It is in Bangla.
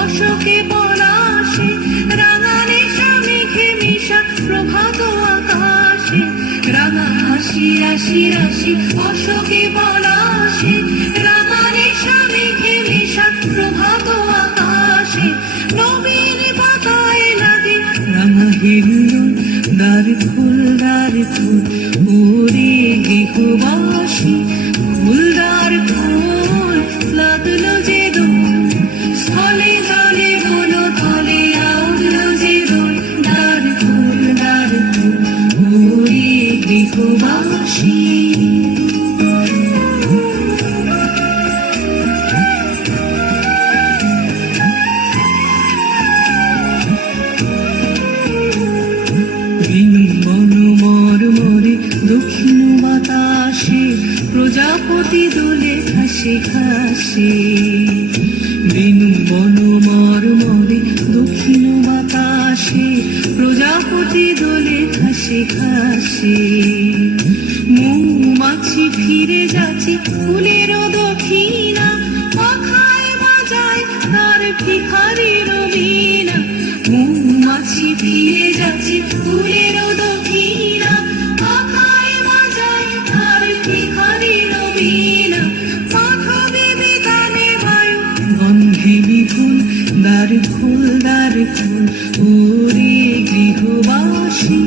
অশোকে পলাশে, রাঙা নেশা মেঘে মিশা প্রভাত আকাশে। রাঙা হাসি রাশি রাশি অশোকে পলাশে, রাঙা নেশা মেঘে মিশা প্রভাত আকাশে। নবীন পাতায় লাগে রাঙা হিন্দুল, দ্বার ফুল ওরে গৃহবাসী। ফুলদার ফুল লাগলো যে দোল, স্থলে জলে বলো তলে আউলো যে দোল। দ্বার ফুল ওরে গৃহবাসী। দক্ষিণ বাতাসে প্রজাপতি দোলে ঘাসে ঘাসে। বেনু বন মরমরে দক্ষিণ বাতাসে প্রজাপতি দোলে ঘাসে ঘাসে। মৌমাছি ফিরে যাচ্ছে ফুলের দক্ষিণা, পাখায় বাজায় তার ভিখারির বীণা। মৌমাছি ফিরে যাচ্ছে ফুলের দক্ষিণা, পাখায় বাজায় তার ভিখারির বীণা। মাধবী বিতানে বায়ু গন্ধে বিপুল, দ্বার ফুল ওরে গৃহবাসী।